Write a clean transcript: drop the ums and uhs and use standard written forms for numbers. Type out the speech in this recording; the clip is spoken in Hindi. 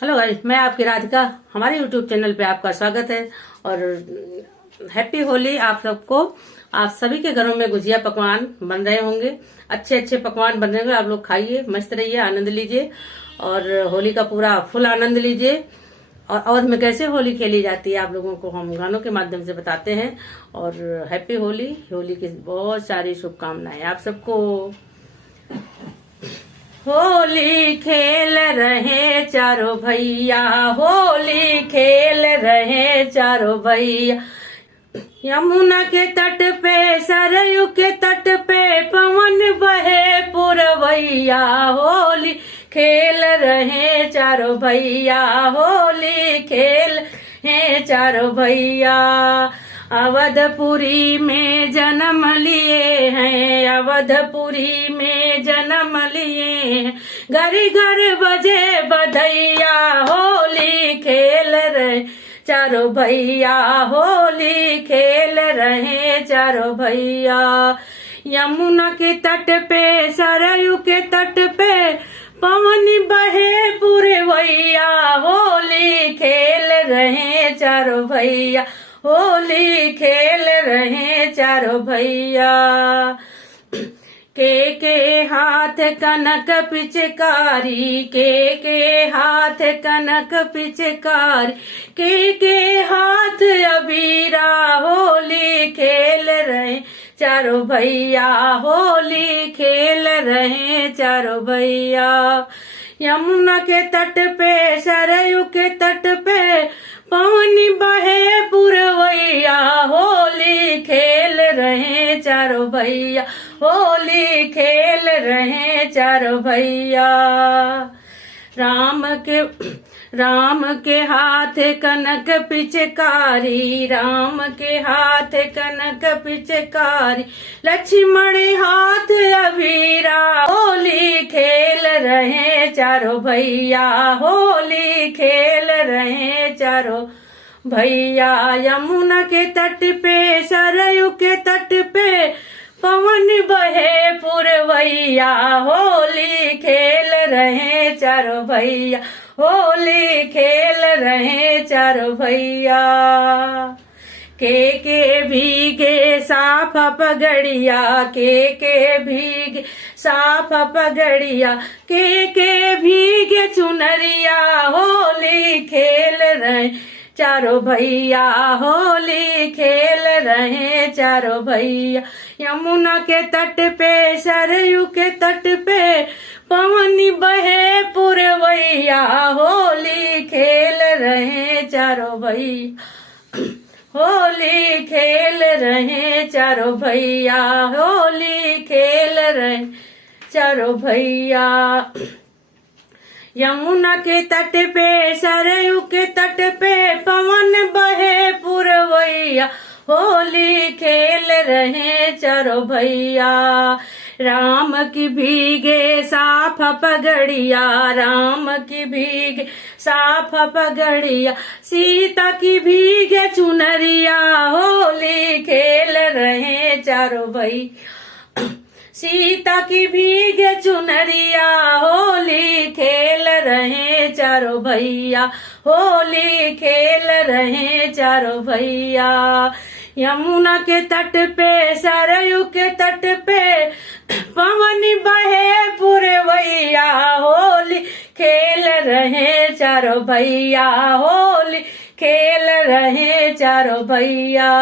हेलो गाइस, मैं आपकी राधिका। हमारे यूट्यूब चैनल पे आपका स्वागत है और हैप्पी होली आप सबको। आप सभी के घरों में गुजिया पकवान बन रहे होंगे, अच्छे अच्छे पकवान बन रहे होंगे। आप लोग खाइए, मस्त रहिए, आनंद लीजिए और होली का पूरा फुल आनंद लीजिए। और में कैसे होली खेली जाती है आप लोगों को हम गानों के माध्यम से बताते हैं। और हैप्पी होली, होली की बहुत सारी शुभकामनाएं आप सबको। होली खेल रहे चारों भैया, होली खेल रहे चारों भैया। यमुना के तट पे, सरयू के तट पे, पवन बहे पुरवैया। होली खेल रहे चारों भैया, होली खेल रहे चारों भैया। अवधपुरी में जन्म लिए हैं, अवधपुरी में जन्म लिए हैं। घर घर बजे बधैया, होली खेल रहे चारों भैया, होली खेल रहे चारों भैया। यमुना के तट पे, सरयू के तट पे, पवन बहे पुरवैया। होली खेल रहे चारों भैया, होली खेल रहे चारों भैया। के हाथ कनक पिचकारी, के हाथ कनक पिचकारी, के हाथ अबीरा। होली खेल रहे चारों भैया, होली खेल रहे चारों भैया। यमुना के तट पे, सरयू के तट पे, पवन बहे पुरवैया। होली खेल रहे चारों भैया, होली खेल रहे चारों भैया। राम के हाथ कनक पिचकारी, राम के हाथ कनक पिचकारी, लक्ष्मण हाथ अबीरा। होली खेल रहे चारों भैया, होली खेल रहे चारों भैया। यमुना के तट पे, सरयू के तट पे, पवन बहे पुरवैया। होली खेल रहे चारों भैया, होली खेल रहे चारों भैया। के भीगे साफ पगड़िया, के भीगे साफ पगड़िया, के भीगे चुनरिया। होली खेल रहे चारों भैया, होली खेल रहे चारों भैया। यमुना के तट पे, सरयू के तट पे, पवन बहे पुरवैया। होली खेल रहे चारों भैया, होली खेल रहे चारों भैया, होली खेल रहे चारों भैया। यमुना के तट पे, सरयू के तट पे, पवन बहे पुरवैया। होली खेल रहे चारों भैया। राम की भीगे साफ पगड़िया, राम की भीगे साफ पगड़िया, सीता की भीगे चुनरिया। होली खेल रहे चारों भैया, सीता की भीगे चुनरिया। होली खेल रहे चारों भैया, होली खेल रहे चारों भैया। यमुना के तट पे, सरयू के तट पे, पवन बहे पुरवैया। होली खेल रहे चारों भैया, होली खेल रहे चारों भैया।